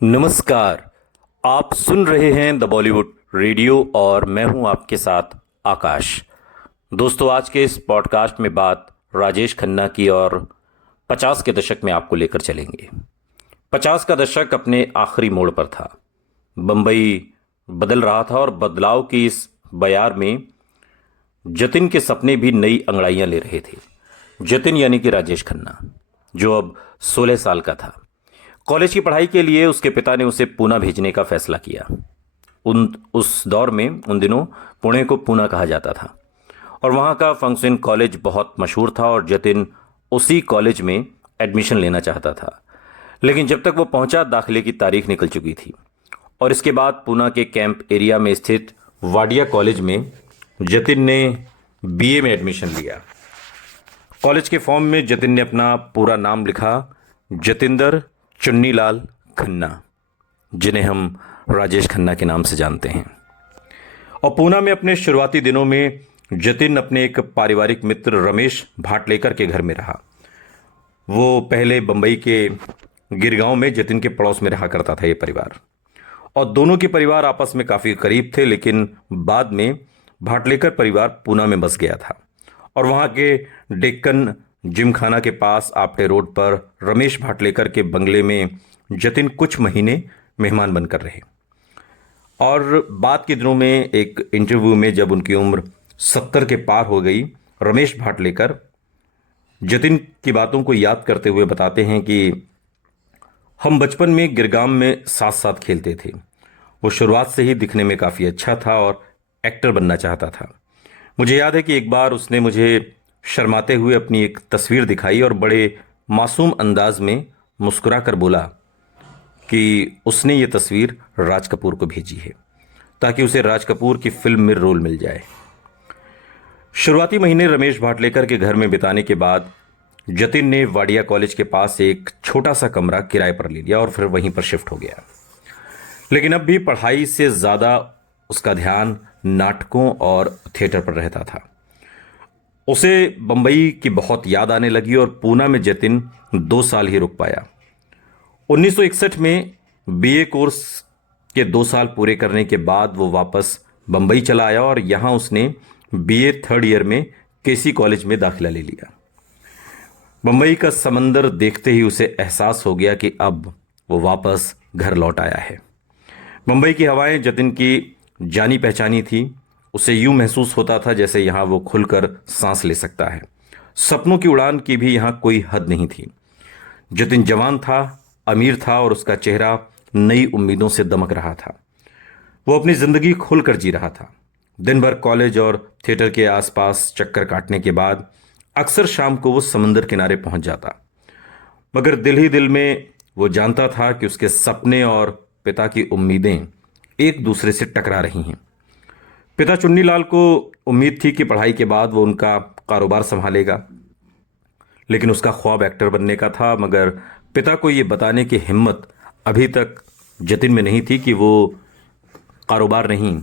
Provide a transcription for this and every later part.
नमस्कार। आप सुन रहे हैं द बॉलीवुड रेडियो और मैं हूं आपके साथ आकाश। दोस्तों, आज के इस पॉडकास्ट में बात राजेश खन्ना की और 50 के दशक में आपको लेकर चलेंगे। 50 का दशक अपने आखिरी मोड़ पर था। बंबई बदल रहा था और बदलाव की इस बयार में जतिन के सपने भी नई अंगड़ाइयां ले रहे थे। जतिन यानी कि राजेश खन्ना, जो अब 16 साल का था। कॉलेज की पढ़ाई के लिए उसके पिता ने उसे पूना भेजने का फैसला किया। उस दौर में उन दिनों पुणे को पूना कहा जाता था और वहाँ का फंक्शन कॉलेज बहुत मशहूर था और जतिन उसी कॉलेज में एडमिशन लेना चाहता था। लेकिन जब तक वो पहुंचा, दाखिले की तारीख निकल चुकी थी और इसके बाद पूना के कैंप एरिया में स्थित वाडिया कॉलेज में जतिन ने बीए में एडमिशन लिया। कॉलेज के फॉर्म में जतिन ने अपना पूरा नाम लिखा, जतिंदर चुन्नीलाल खन्ना, जिन्हें हम राजेश खन्ना के नाम से जानते हैं। और पूना में अपने शुरुआती दिनों में जतिन अपने एक पारिवारिक मित्र रमेश भाटलेकर के घर में रहा। वो पहले बंबई के गिरगांव में जतिन के पड़ोस में रहा करता था ये परिवार, और दोनों के परिवार आपस में काफ़ी करीब थे। लेकिन बाद में भाटलेकर परिवार पूना में बस गया था और वहाँ के डेक्कन जिमखाना के पास आपटे रोड पर रमेश भाटलेकर के बंगले में जतिन कुछ महीने मेहमान बनकर रहे। और बाद के दिनों में एक इंटरव्यू में जब उनकी उम्र 70 के पार हो गई, रमेश भाटलेकर जतिन की बातों को याद करते हुए बताते हैं कि हम बचपन में गिरगाम में साथ साथ खेलते थे। वो शुरुआत से ही दिखने में काफ़ी अच्छा था और एक्टर बनना चाहता था। मुझे याद है कि एक बार उसने मुझे शर्माते हुए अपनी एक तस्वीर दिखाई और बड़े मासूम अंदाज में मुस्कुरा कर बोला कि उसने ये तस्वीर राज कपूर को भेजी है ताकि उसे राज कपूर की फिल्म में रोल मिल जाए। शुरुआती महीने रमेश भाटलेकर के घर में बिताने के बाद जतिन ने वाडिया कॉलेज के पास एक छोटा सा कमरा किराए पर ले लिया और फिर वहीं पर शिफ्ट हो गया। लेकिन अब भी पढ़ाई से ज़्यादा उसका ध्यान नाटकों और थिएटर पर रहता था। उसे बंबई की बहुत याद आने लगी और पूना में जतिन 2 साल ही रुक पाया। 1961 में बीए कोर्स के 2 साल पूरे करने के बाद वो वापस बंबई चला आया और यहाँ उसने बीए थर्ड ईयर में केसी कॉलेज में दाखिला ले लिया। बंबई का समंदर देखते ही उसे एहसास हो गया कि अब वो वापस घर लौट आया है। बंबई की हवाएं जतिन की जानी पहचानी थी। उसे यूं महसूस होता था जैसे यहाँ वो खुलकर सांस ले सकता है। सपनों की उड़ान की भी यहाँ कोई हद नहीं थी। जतिन जवान था, अमीर था और उसका चेहरा नई उम्मीदों से दमक रहा था। वो अपनी जिंदगी खुलकर जी रहा था। दिन भर कॉलेज और थिएटर के आसपास चक्कर काटने के बाद अक्सर शाम को वो समंदर किनारे पहुंच जाता, मगर दिल ही दिल में वो जानता था कि उसके सपने और पिता की उम्मीदें एक दूसरे से टकरा रही हैं। पिता चुन्नीलाल को उम्मीद थी कि पढ़ाई के बाद वो उनका कारोबार संभालेगा, लेकिन उसका ख्वाब एक्टर बनने का था। मगर पिता को ये बताने की हिम्मत अभी तक जतिन में नहीं थी कि वो कारोबार नहीं,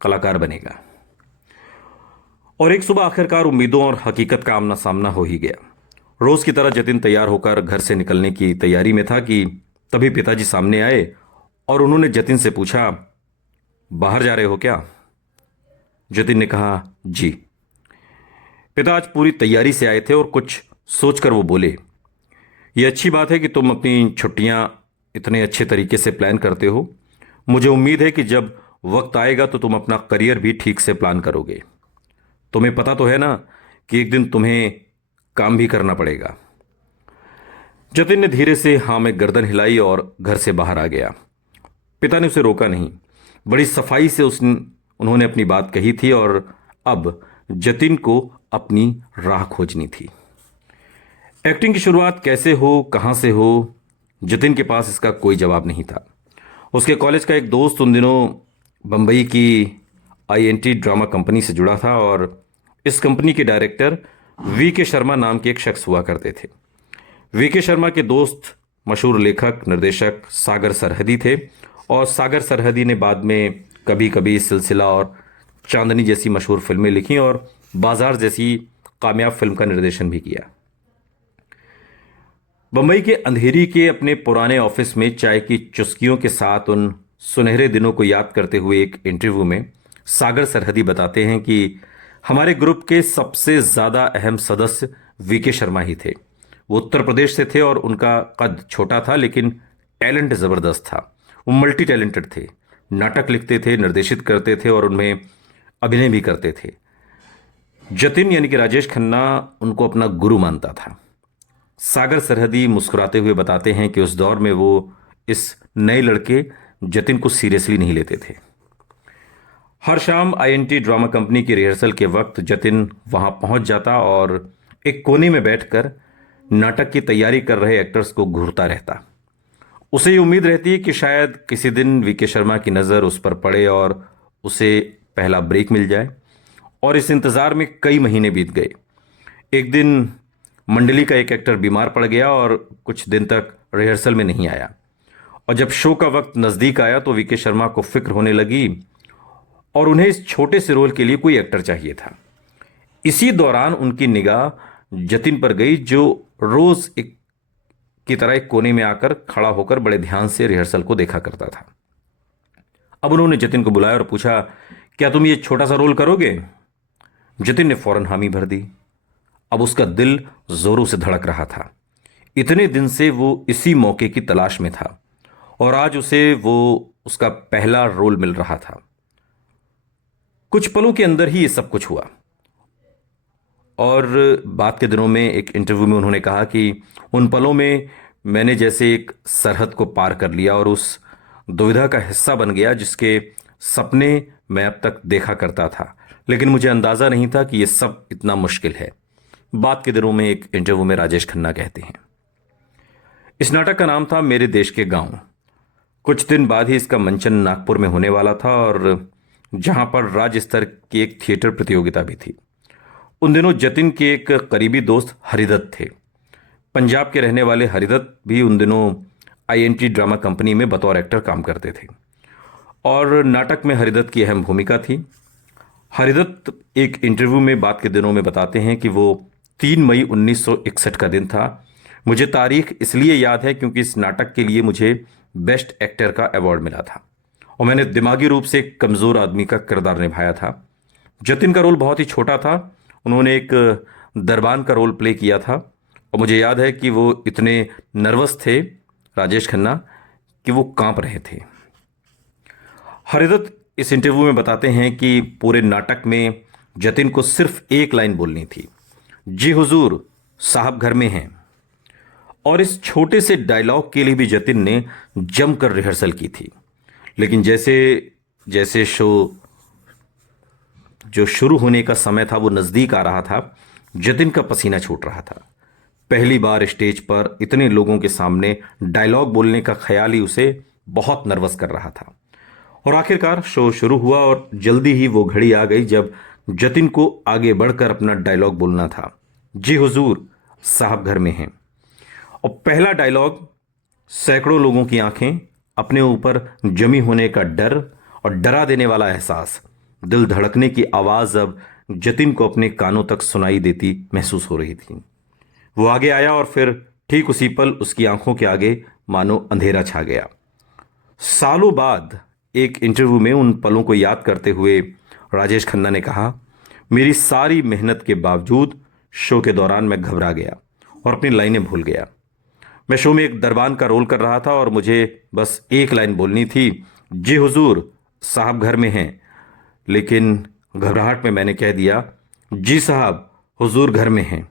कलाकार बनेगा। और एक सुबह आखिरकार उम्मीदों और हकीकत का आमना सामना हो ही गया। रोज की तरह जतिन तैयार होकर घर से निकलने की तैयारी में था कि तभी पिताजी सामने आए और उन्होंने जतिन से पूछा, बाहर जा रहे हो क्या? जतिन ने कहा, जी। पिता आज पूरी तैयारी से आए थे और कुछ सोचकर वो बोले, ये अच्छी बात है कि तुम अपनी छुट्टियां इतने अच्छे तरीके से प्लान करते हो। मुझे उम्मीद है कि जब वक्त आएगा तो तुम अपना करियर भी ठीक से प्लान करोगे। तुम्हें पता तो है ना कि एक दिन तुम्हें काम भी करना पड़ेगा। जतिन ने धीरे से हाँ में गर्दन हिलाई और घर से बाहर आ गया। पिता ने उसे रोका नहीं। बड़ी सफाई से उन्होंने अपनी बात कही थी और अब जतिन को अपनी राह खोजनी थी। एक्टिंग की शुरुआत कैसे हो, कहाँ से हो, जतिन के पास इसका कोई जवाब नहीं था। उसके कॉलेज का एक दोस्त उन दिनों बंबई की आईएनटी ड्रामा कंपनी से जुड़ा था और इस कंपनी के डायरेक्टर वी के शर्मा नाम के एक शख्स हुआ करते थे। वी के शर्मा के दोस्त मशहूर लेखक निर्देशक सागर सरहदी थे और सागर सरहदी ने बाद में कभी कभी सिलसिला और चांदनी जैसी मशहूर फिल्में लिखी और बाजार जैसी कामयाब फिल्म का निर्देशन भी किया। बम्बई के अंधेरी के अपने पुराने ऑफिस में चाय की चुस्कियों के साथ उन सुनहरे दिनों को याद करते हुए एक इंटरव्यू में सागर सरहदी बताते हैं कि हमारे ग्रुप के सबसे ज्यादा अहम सदस्य वीके शर्मा ही थे। वो उत्तर प्रदेश से थे और उनका कद छोटा था लेकिन टैलेंट जबरदस्त था। वो मल्टी टैलेंटेड थे, नाटक लिखते थे, निर्देशित करते थे और उनमें अभिनय भी करते थे। जतिन यानी कि राजेश खन्ना उनको अपना गुरु मानता था। सागर सरहदी मुस्कुराते हुए बताते हैं कि उस दौर में वो इस नए लड़के जतिन को सीरियसली नहीं लेते थे। हर शाम आईएनटी ड्रामा कंपनी की रिहर्सल के वक्त जतिन वहां पहुंच जाता और एक कोने में बैठकर नाटक की तैयारी कर रहे एक्टर्स को घूरता रहता। उसे ये उम्मीद रहती है कि शायद किसी दिन वीके शर्मा की नज़र उस पर पड़े और उसे पहला ब्रेक मिल जाए। और इस इंतज़ार में कई महीने बीत गए। एक दिन मंडली का एक एक्टर बीमार पड़ गया और कुछ दिन तक रिहर्सल में नहीं आया। और जब शो का वक्त नज़दीक आया तो वीके शर्मा को फिक्र होने लगी और उन्हें इस छोटे से रोल के लिए कोई एक्टर चाहिए था। इसी दौरान उनकी निगाह जतिन पर गई, जो रोज एक की तरह एक कोने में आकर खड़ा होकर बड़े ध्यान से रिहर्सल को देखा करता था। अब उन्होंने जतिन को बुलाया और पूछा, क्या तुम ये छोटा सा रोल करोगे? जतिन ने फौरन हामी भर दी। अब उसका दिल जोरों से धड़क रहा था। इतने दिन से वो इसी मौके की तलाश में था और आज उसे उसका पहला रोल मिल रहा था। कुछ पलों के अंदर ही ये सब कुछ हुआ। और बाद के दिनों में एक इंटरव्यू में उन्होंने कहा कि उन पलों में मैंने जैसे एक सरहद को पार कर लिया और उस दुविधा का हिस्सा बन गया जिसके सपने मैं अब तक देखा करता था, लेकिन मुझे अंदाजा नहीं था कि यह सब इतना मुश्किल है। बाद के दिनों में एक इंटरव्यू में राजेश खन्ना कहते हैं। इस नाटक का नाम था मेरे देश के गांव। कुछ दिन बाद ही इसका मंचन नागपुर में होने वाला था और जहां पर राज्य स्तर की एक थिएटर प्रतियोगिता भी थी। उन दिनों जतिन के एक करीबी दोस्त हरिदत्त थे। पंजाब के रहने वाले हरिदत्त भी उन दिनों आईएनटी ड्रामा कंपनी में बतौर एक्टर काम करते थे और नाटक में हरिदत्त की अहम भूमिका थी। हरिदत्त एक इंटरव्यू में बाद के दिनों में बताते हैं कि वो 3 मई 1961 का दिन था। मुझे तारीख इसलिए याद है क्योंकि इस नाटक के लिए मुझे बेस्ट एक्टर का अवार्ड मिला था और मैंने दिमागी रूप से एक कमज़ोर आदमी का किरदार निभाया था। जतिन का रोल बहुत ही छोटा था। उन्होंने एक दरबान का रोल प्ले किया था और मुझे याद है कि वो इतने नर्वस थे, राजेश खन्ना, कि वो कांप रहे थे। हरिदत्त इस इंटरव्यू में बताते हैं कि पूरे नाटक में जतिन को सिर्फ एक लाइन बोलनी थी, जी हुजूर साहब घर में हैं। और इस छोटे से डायलॉग के लिए भी जतिन ने जमकर रिहर्सल की थी। लेकिन जैसे जैसे शो जो शुरू होने का समय था वो नज़दीक आ रहा था, जतिन का पसीना छूट रहा था। पहली बार स्टेज पर इतने लोगों के सामने डायलॉग बोलने का ख्याल ही उसे बहुत नर्वस कर रहा था। और आखिरकार शो शुरू हुआ और जल्दी ही वो घड़ी आ गई जब जतिन को आगे बढ़कर अपना डायलॉग बोलना था, जी हुजूर साहब घर में हैं। और पहला डायलॉग, सैकड़ों लोगों की आंखें, अपने ऊपर जमी होने का डर और डरा देने वाला एहसास, दिल धड़कने की आवाज़ अब जतिन को अपने कानों तक सुनाई देती महसूस हो रही थी। वो आगे आया और फिर ठीक उसी पल उसकी आंखों के आगे मानो अंधेरा छा गया। सालों बाद एक इंटरव्यू में उन पलों को याद करते हुए राजेश खन्ना ने कहा, मेरी सारी मेहनत के बावजूद शो के दौरान मैं घबरा गया और अपनी लाइनें भूल गया। मैं शो में एक दरबान का रोल कर रहा था और मुझे बस एक लाइन बोलनी थी, जी हुजूर साहब घर में हैं। लेकिन घबराहट में मैंने कह दिया, जी साहब हुजूर घर में हैं।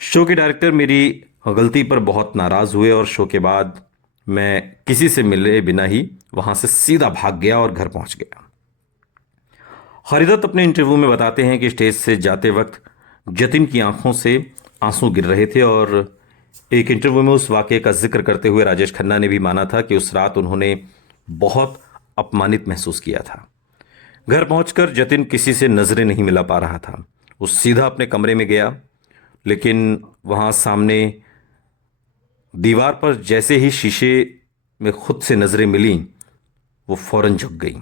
शो के डायरेक्टर मेरी गलती पर बहुत नाराज़ हुए और शो के बाद मैं किसी से मिले बिना ही वहां से सीधा भाग गया और घर पहुंच गया। हरिदत्त अपने इंटरव्यू में बताते हैं कि स्टेज से जाते वक्त जतिन की आंखों से आंसू गिर रहे थे और एक इंटरव्यू में उस वाकये का जिक्र करते हुए राजेश खन्ना ने भी माना था कि उस रात उन्होंने बहुत अपमानित महसूस किया था। घर पहुंचकर जतिन किसी से नजरें नहीं मिला पा रहा था। वो सीधा अपने कमरे में गया, लेकिन वहां सामने दीवार पर जैसे ही शीशे में खुद से नजरें मिली, वो फौरन झुक गई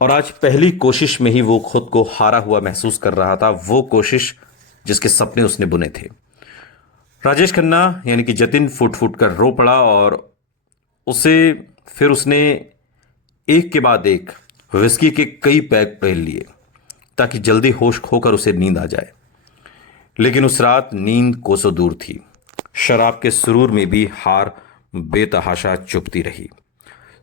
और आज पहली कोशिश में ही वो खुद को हारा हुआ महसूस कर रहा था, वो कोशिश जिसके सपने उसने बुने थे। राजेश खन्ना यानी कि जतिन फुट फुट कर रो पड़ा और उसे फिर उसने एक के बाद एक विस्की के कई पैक पहन लिए ताकि जल्दी होश खोकर उसे नींद आ जाए। लेकिन उस रात नींद कोसों दूर थी। शराब के सुरूर में भी हार बेतहाशा चुभती रही।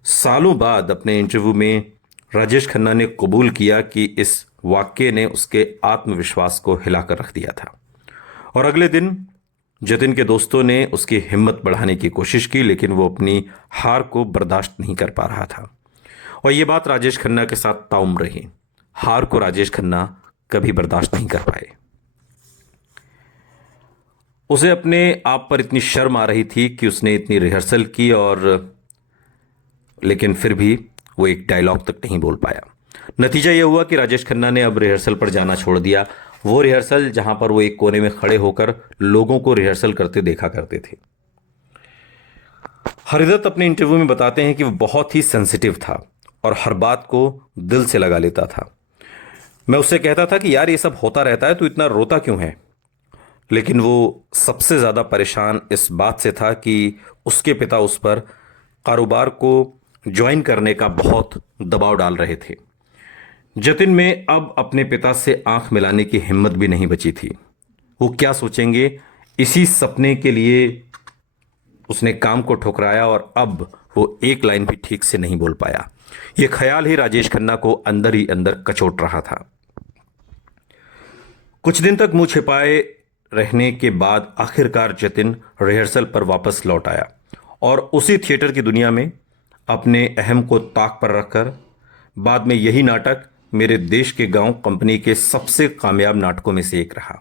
सालों बाद अपने इंटरव्यू में राजेश खन्ना ने कबूल किया कि इस वाक्य ने उसके आत्मविश्वास को हिलाकर रख दिया था। और अगले दिन जतिन के दोस्तों ने उसकी हिम्मत बढ़ाने की कोशिश की, लेकिन वो अपनी हार को बर्दाश्त नहीं कर पा रहा था। और ये बात राजेश खन्ना के साथ ताउम्र रही। हार को राजेश खन्ना कभी बर्दाश्त नहीं कर पाए। उसे अपने आप पर इतनी शर्म आ रही थी कि उसने इतनी रिहर्सल की लेकिन फिर भी वो एक डायलॉग तक नहीं बोल पाया। नतीजा यह हुआ कि राजेश खन्ना ने अब रिहर्सल पर जाना छोड़ दिया। वो रिहर्सल जहां पर वो एक कोने में खड़े होकर लोगों को रिहर्सल करते देखा करते थे। हरिदत्त अपने इंटरव्यू में बताते हैं कि वो बहुत ही सेंसिटिव था और हर बात को दिल से लगा लेता था। मैं उससे कहता था कि यार ये सब होता रहता है, तो इतना रोता क्यों है? लेकिन वो सबसे ज़्यादा परेशान इस बात से था कि उसके पिता उस पर कारोबार को ज्वाइन करने का बहुत दबाव डाल रहे थे। जतिन में अब अपने पिता से आंख मिलाने की हिम्मत भी नहीं बची थी। वो क्या सोचेंगे, इसी सपने के लिए उसने काम को ठुकराया और अब वो एक लाइन भी ठीक से नहीं बोल पाया। ये ख्याल ही राजेश खन्ना को अंदर ही अंदर कचोट रहा था। कुछ दिन तक मुंह छिपाए रहने के बाद आखिरकार जतिन रिहर्सल पर वापस लौट आया और उसी थिएटर की दुनिया में अपने अहम को ताक पर रखकर बाद में यही नाटक मेरे देश के गांव कंपनी के सबसे कामयाब नाटकों में से एक रहा।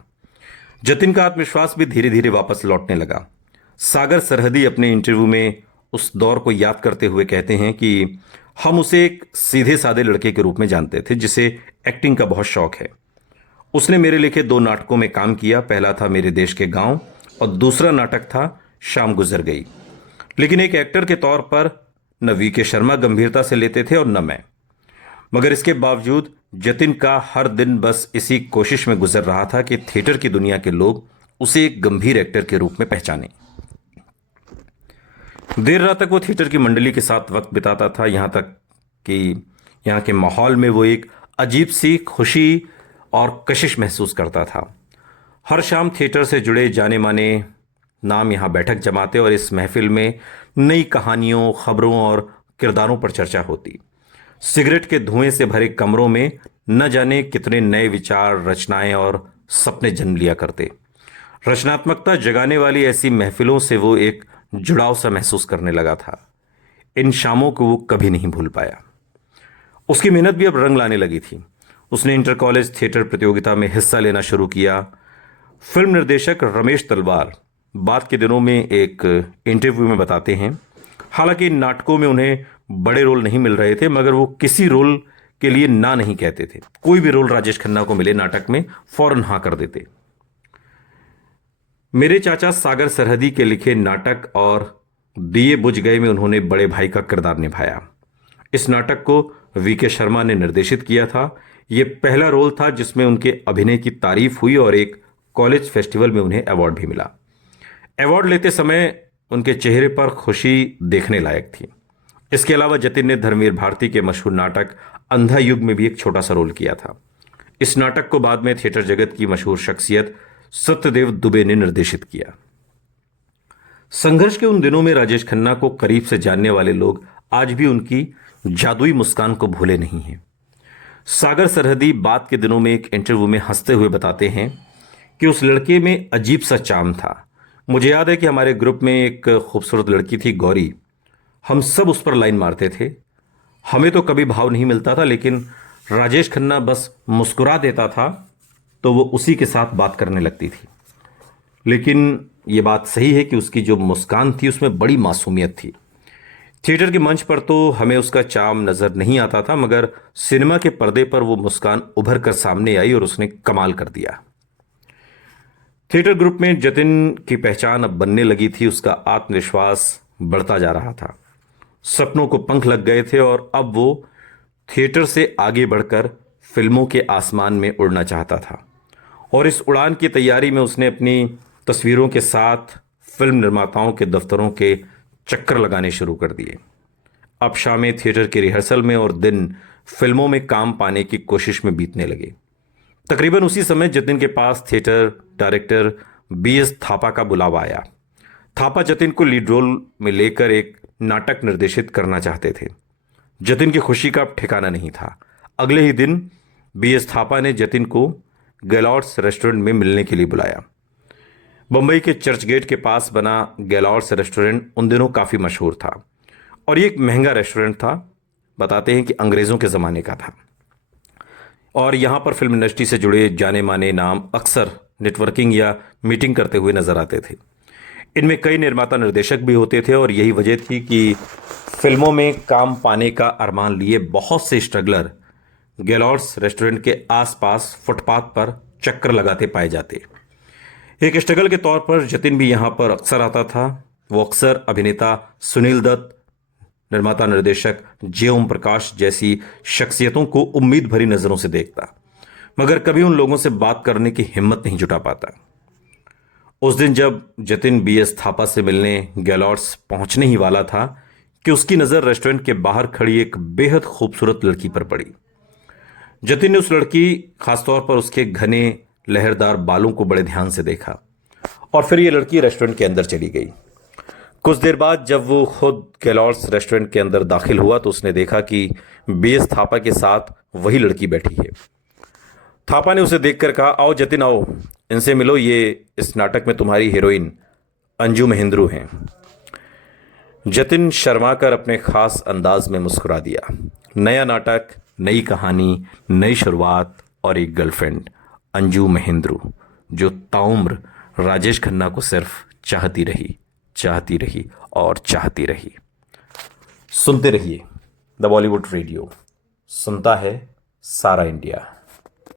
जतिन का आत्मविश्वास भी धीरे धीरे वापस लौटने लगा। सागर सरहदी अपने इंटरव्यू में उस दौर को याद करते हुए कहते हैं कि हम उसे एक सीधे साधे लड़के के रूप में जानते थे जिसे एक्टिंग का बहुत शौक है। उसने मेरे लिखे 2 नाटकों में काम किया। पहला था मेरे देश के गांव और दूसरा नाटक था शाम गुजर गई। लेकिन एक एक्टर के तौर पर न वी.के. शर्मा गंभीरता से लेते थे और न मैं। मगर इसके बावजूद जतिन का हर दिन बस इसी कोशिश में गुजर रहा था कि थिएटर की दुनिया के लोग उसे एक गंभीर एक्टर के रूप में पहचानें। देर रात तक वो थिएटर की मंडली के साथ वक्त बिताता था, यहाँ तक कि यहाँ के माहौल में वो एक अजीब सी खुशी और कशिश महसूस करता था। हर शाम थिएटर से जुड़े जाने माने नाम यहाँ बैठक जमाते और इस महफिल में नई कहानियों, खबरों और किरदारों पर चर्चा होती। सिगरेट के धुएं से भरे कमरों में न जाने कितने नए विचार, रचनाएं और सपने जन्म लिया करते। रचनात्मकता जगाने वाली ऐसी महफिलों से वो एक जुड़ाव सा महसूस करने लगा था। इन शामों को वो कभी नहीं भूल पाया। उसकी मेहनत भी अब रंग लाने लगी थी। उसने इंटर कॉलेज थिएटर प्रतियोगिता में हिस्सा लेना शुरू किया। फिल्म निर्देशक रमेश तलवार बाद के दिनों में एक इंटरव्यू में बताते हैं, हालांकि इन नाटकों में उन्हें बड़े रोल नहीं मिल रहे थे, मगर वो किसी रोल के लिए ना नहीं कहते थे। कोई भी रोल राजेश खन्ना को मिले नाटक में फौरन हाँ कर देते। मेरे चाचा सागर सरहदी के लिखे नाटक और दिए बुझ गए में उन्होंने बड़े भाई का किरदार निभाया। इस नाटक को वी.के. शर्मा ने निर्देशित किया था। यह पहला रोल था जिसमें उनके अभिनय की तारीफ हुई और एक कॉलेज फेस्टिवल में उन्हें अवार्ड भी मिला। अवार्ड लेते समय उनके चेहरे पर खुशी देखने लायक थी। इसके अलावा जतिन ने धर्मवीर भारती के मशहूर नाटक अंधा युग में भी एक छोटा सा रोल किया था। इस नाटक को बाद में थिएटर जगत की मशहूर शख्सियत सत्यदेव दुबे ने निर्देशित किया। संघर्ष के उन दिनों में राजेश खन्ना को करीब से जानने वाले लोग आज भी उनकी जादुई मुस्कान को भूले नहीं हैं। सागर सरहदी बाद के दिनों में एक इंटरव्यू में हंसते हुए बताते हैं कि उस लड़के में अजीब सा चार्म था। मुझे याद है कि हमारे ग्रुप में एक खूबसूरत लड़की थी, गौरी। हम सब उस पर लाइन मारते थे। हमें तो कभी भाव नहीं मिलता था, लेकिन राजेश खन्ना बस मुस्कुरा देता था तो वो उसी के साथ बात करने लगती थी। लेकिन ये बात सही है कि उसकी जो मुस्कान थी उसमें बड़ी मासूमियत थी। थिएटर के मंच पर तो हमें उसका चार्म नजर नहीं आता था, मगर सिनेमा के पर्दे पर वो मुस्कान उभर कर सामने आई और उसने कमाल कर दिया। थिएटर ग्रुप में जतिन की पहचान अब बनने लगी थी। उसका आत्मविश्वास बढ़ता जा रहा था। सपनों को पंख लग गए थे और अब वो थिएटर से आगे बढ़कर फिल्मों के आसमान में उड़ना चाहता था। और इस उड़ान की तैयारी में उसने अपनी तस्वीरों के साथ फिल्म निर्माताओं के दफ्तरों के चक्कर लगाने शुरू कर दिए। अब शामें थिएटर के रिहर्सल में और दिन फिल्मों में काम पाने की कोशिश में बीतने लगे। तकरीबन उसी समय जतिन के पास थिएटर डायरेक्टर बीएस थापा का बुलावा आया। थापा जतिन को लीड रोल में लेकर एक नाटक निर्देशित करना चाहते थे। जतिन की खुशी का अब ठिकाना नहीं था। अगले ही दिन बीएस थापा ने जतिन को गैलॉर्ड्स रेस्टोरेंट में मिलने के लिए बुलाया। बंबई के चर्च गेट के पास बना गैलॉर्ड्स रेस्टोरेंट उन दिनों काफ़ी मशहूर था और ये एक महंगा रेस्टोरेंट था। बताते हैं कि अंग्रेज़ों के ज़माने का था और यहाँ पर फिल्म इंडस्ट्री से जुड़े जाने माने नाम अक्सर नेटवर्किंग या मीटिंग करते हुए नजर आते थे। इनमें कई निर्माता निर्देशक भी होते थे और यही वजह थी कि फिल्मों में काम पाने का अरमान लिए बहुत से स्ट्रगलर गैलॉर्ड्स रेस्टोरेंट के आसपास फुटपाथ पर चक्कर लगाते पाए जाते। एक स्ट्रगल के तौर पर जतिन भी यहाँ पर अक्सर आता था। वो अक्सर अभिनेता सुनील दत्त, निर्माता निर्देशक जे ओम प्रकाश जैसी शख्सियतों को उम्मीद भरी नजरों से देखता, मगर कभी उन लोगों से बात करने की हिम्मत नहीं जुटा पाता। उस दिन जब जतिन बीएस थापा से मिलने गैलॉर्ड्स पहुंचने ही वाला था कि उसकी नजर रेस्टोरेंट के बाहर खड़ी एक बेहद खूबसूरत लड़की पर पड़ी। जतिन ने उस लड़की, खासतौर पर उसके घने लहरदार बालों को बड़े ध्यान से देखा और फिर ये लड़की रेस्टोरेंट के अंदर चली गई। कुछ देर बाद जब वो खुद गैलॉर्ड्स रेस्टोरेंट के अंदर दाखिल हुआ तो उसने देखा कि बीएस थापा के साथ वही लड़की बैठी है। थापा ने उसे देखकर कहा, आओ जतिन आओ, इनसे मिलो, ये इस नाटक में तुम्हारी हीरोइन अंजू महेंद्रू हैं। जतिन शर्माकर अपने खास अंदाज में मुस्कुरा दिया। नया नाटक, नई कहानी, नई शुरुआत और एक गर्लफ्रेंड अंजू महेंद्रू जो ताउम्र राजेश खन्ना को सिर्फ चाहती रही और चाहती रही। सुनते रहिए द बॉलीवुड रेडियो, सुनता है सारा इंडिया।